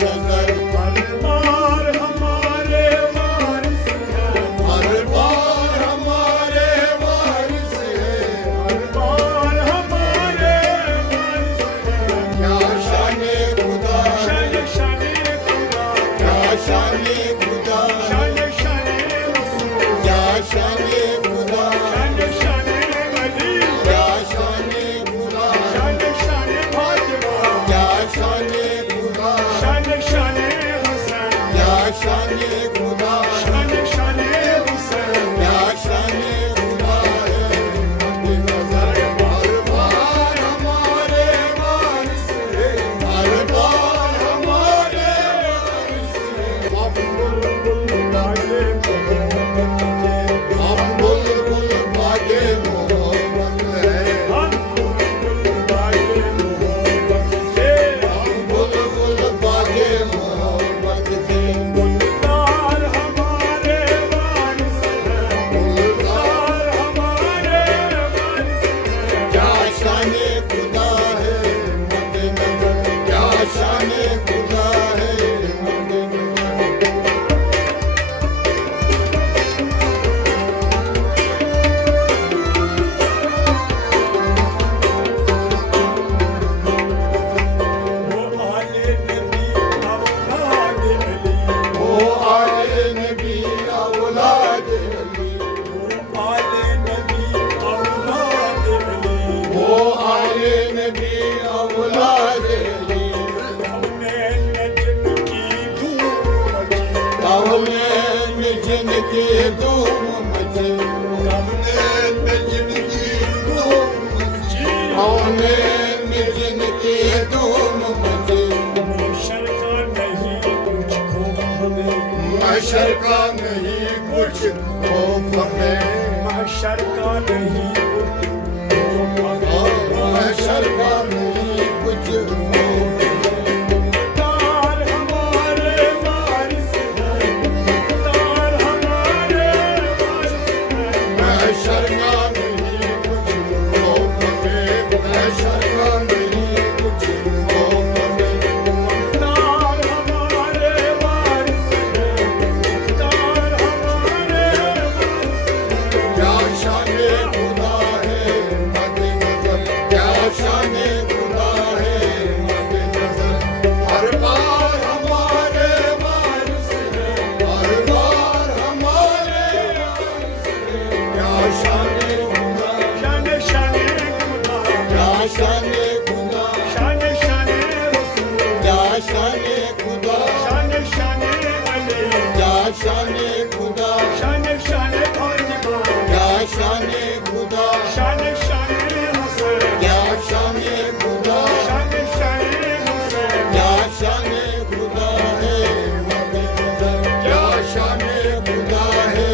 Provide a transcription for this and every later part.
नजर हर बार हमारे वारिस है, हर बार हमारे वारिस है। हर बार हमारे वारिस है। क्या शाने खुदा शान शाने खुदा, क्या शाने खुदा शान शाने रसूल, क्या शाने खुदा शान शाने वली, क्या शाने खुदा शान शाने फातिमा, क्या शाने खुदा शान शाने हसन, क्या शाने खुदा शान शाने हुसैन। क्या शाने खुदा है मद्दे नजर हर बार हमारे वारिस है। हर बार हमारे वारिस है। हम बुलबुल बागे मोहब्बत है। हम बुलबुल बागे मोहब्बत के, हम बुलबुल बागे मोहब्बत के। गुलजार हमारे वारिस है, गुलजार हमारे वारिस है। क्या शाने खुदा है मद्दे नजर क्या शाने खुदा है मद्दे नजर। वो आले नबी औलाद अली, वो आले नबी औलाद अली। वो आले नबी औलाद अली। वो आले नबी औलाद अली। हमने नजम की धूम मची, हमने नजम की धूम मची। हमने नजम की धूम मची। हमने नजम की धूम मची। महशर का नहीं कुछ खौफ हमें, महशर का नहीं कुछ खौफ हमें। महशर का नहीं कुछ खौफ हमें। महशर का नहीं कुछ खौफ हमें। मुख्तार हमारे वारिस है, मुख्तार हमारे वारिस है। महशर का नहीं कुछ खौफ हमें। महशर का नहीं कुछ खौफ हमें। मुख्तार हमारे वारिस है, मुख्तार हमारे वारिस है। क्या शाने खुदा है मद्दे नजर क्या शाने खुदा है मद्दे नजर। हर बार हमारे वारिस है। हर बार हमारे वारिस है। क्या शाने खुदा शान शाने खुदा, क्या शाने खुदा शान शाने रसूल, क्या शाने खुदा शान शाने अली, क्या शाने खुदा शान शाने फातिमा, क्या शाने खुदा शान शाने हसन, क्या शाने खुदा शान शाने हुसैन। क्या शाने खुदा है मद्दे नजर क्या शाने खुदा है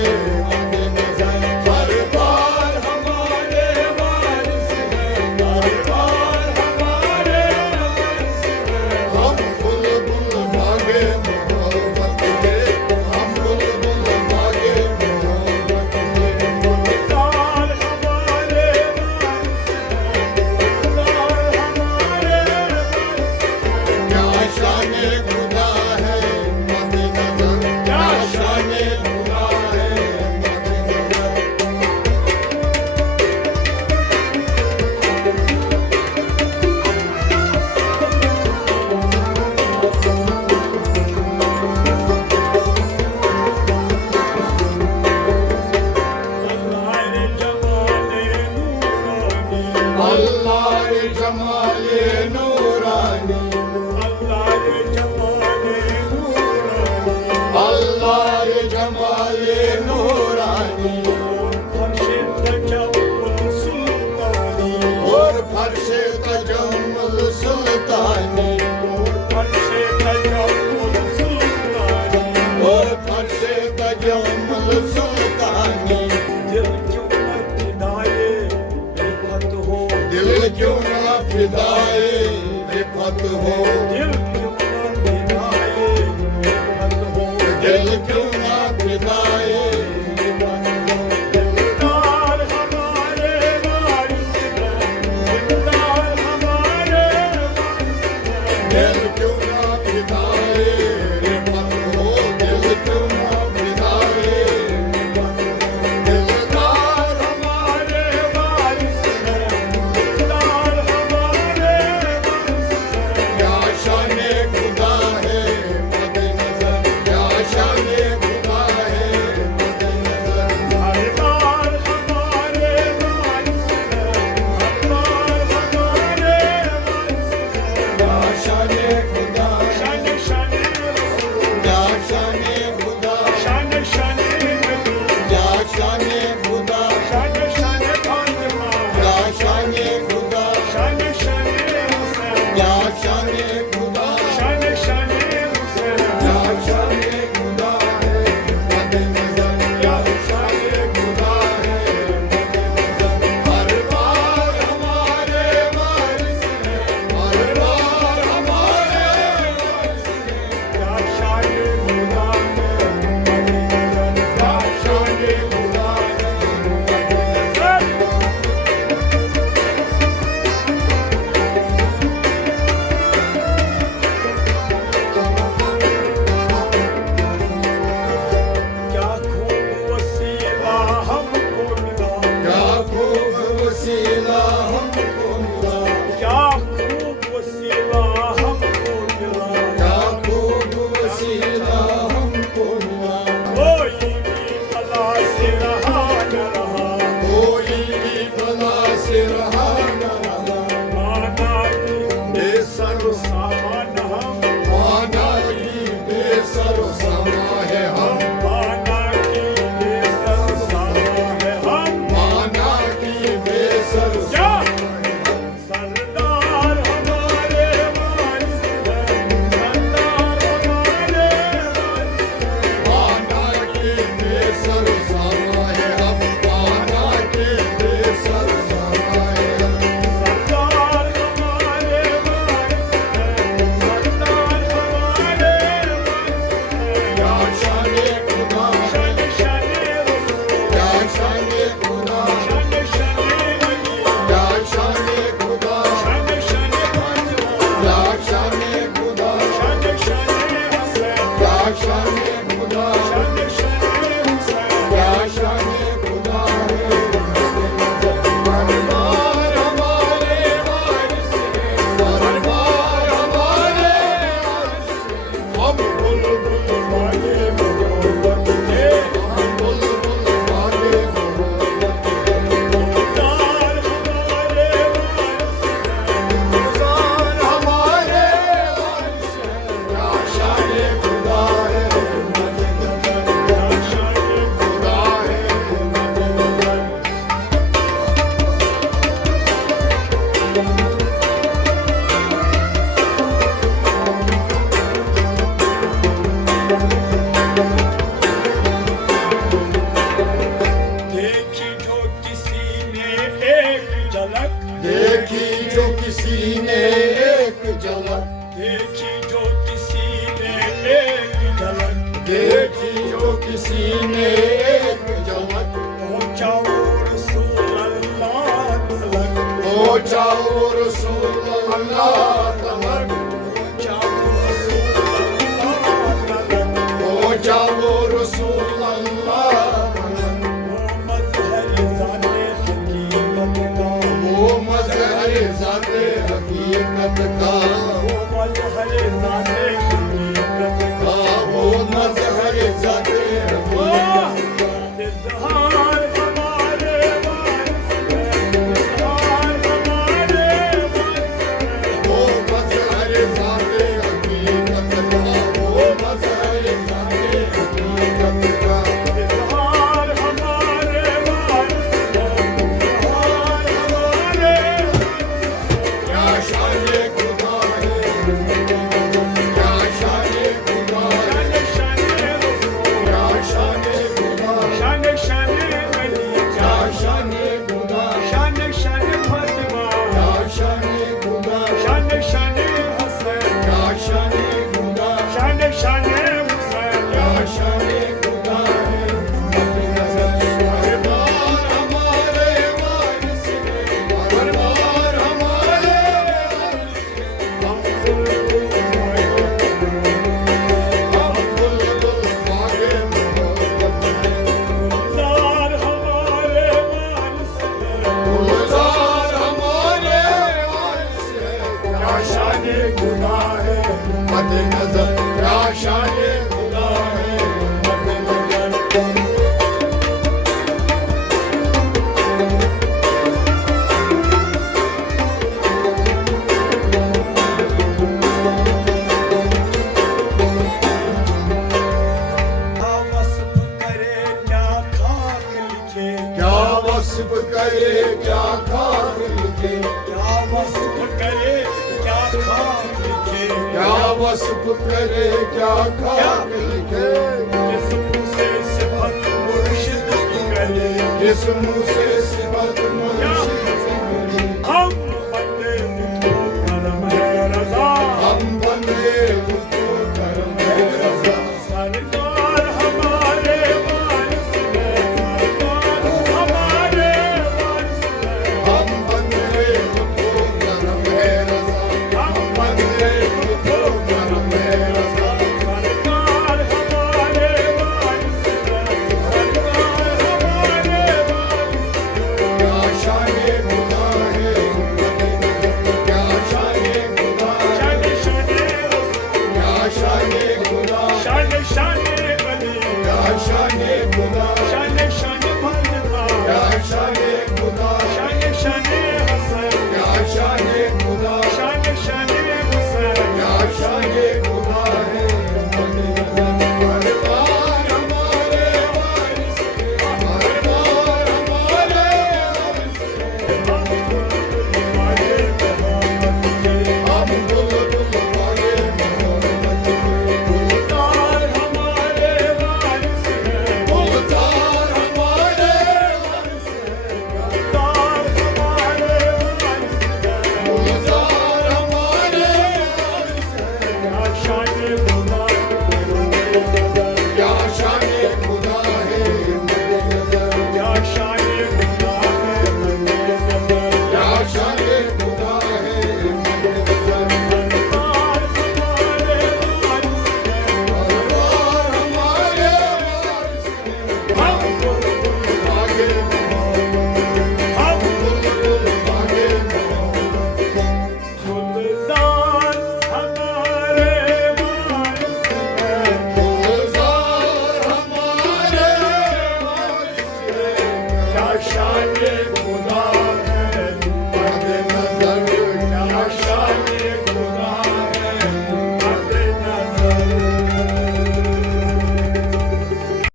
मद्दे नजर। हर बार हमारे वारिस है। हर बार हमारे वारिस है। हम बुलबुल बागे बुलबुल मांगे मोहब्बत के हम बुलबुल मांगे मोहब्बत के गुलजार हमारे वारिस हैं गुलजार हमारे वारिस हैं क्या शान खुदा है मद नज़र क्या शान खुदा है मद नज़र देखी जो किसी ने एक झलक देखी जो किसी ने एक झलक देखी जो किसी ने एक झलक देखी जो किसी ने एक झलक पहुंचाओ रसूल अल्लाह तलक ओ जाओ रसूल अल्लाह तलक पहुंचाओ रसूल अल्लाह तलक ओ जाओ रसूल अल्लाह तलक वो मजहर जाने हकीकत का वो मज़हर ज़ाते हकीकत का वो मजहर जाने हकीकत का वो मज़हर ज़ाते हकीकत का इज़हार हमारे वारिस है इज़हार हमारे वारिस है वो मज़हर ज़ाते हकीकत का वो मज़हर ज़ाते हकीकत का इज़हार हमारे वारिस है इज़हार हमारे क्या शान खुदा है क्या शान खुदा है शान रसूल क्या शान खुदा है शान अली क्या शान खुदा शान फातिमा क्या शान खुदा शान हसन क्या शान खुदा शान हुसैन क्या शान खुदा है मद नज़र दरबार हमारे वारिस है दरबार हमारे वारिस है हम बुलबुल मांगे मोहब्बत है गुलजार हमारे वारिस हैं गुलजार हमारे वारिस है क्या शान खुदा है मद नज़र क्या शान खुदा है मद नज़र वस्फ करे क्या खाक लिखे क्या वस्फ करे क्या खाक लिखे क्या वस्फ करे क्या खाक लिखे क्या वस्फ करे क्या खाक लिखे जिस मुँह से सिफत मुर्शिद की करे जिस मुँह से सिफत मुर्शिद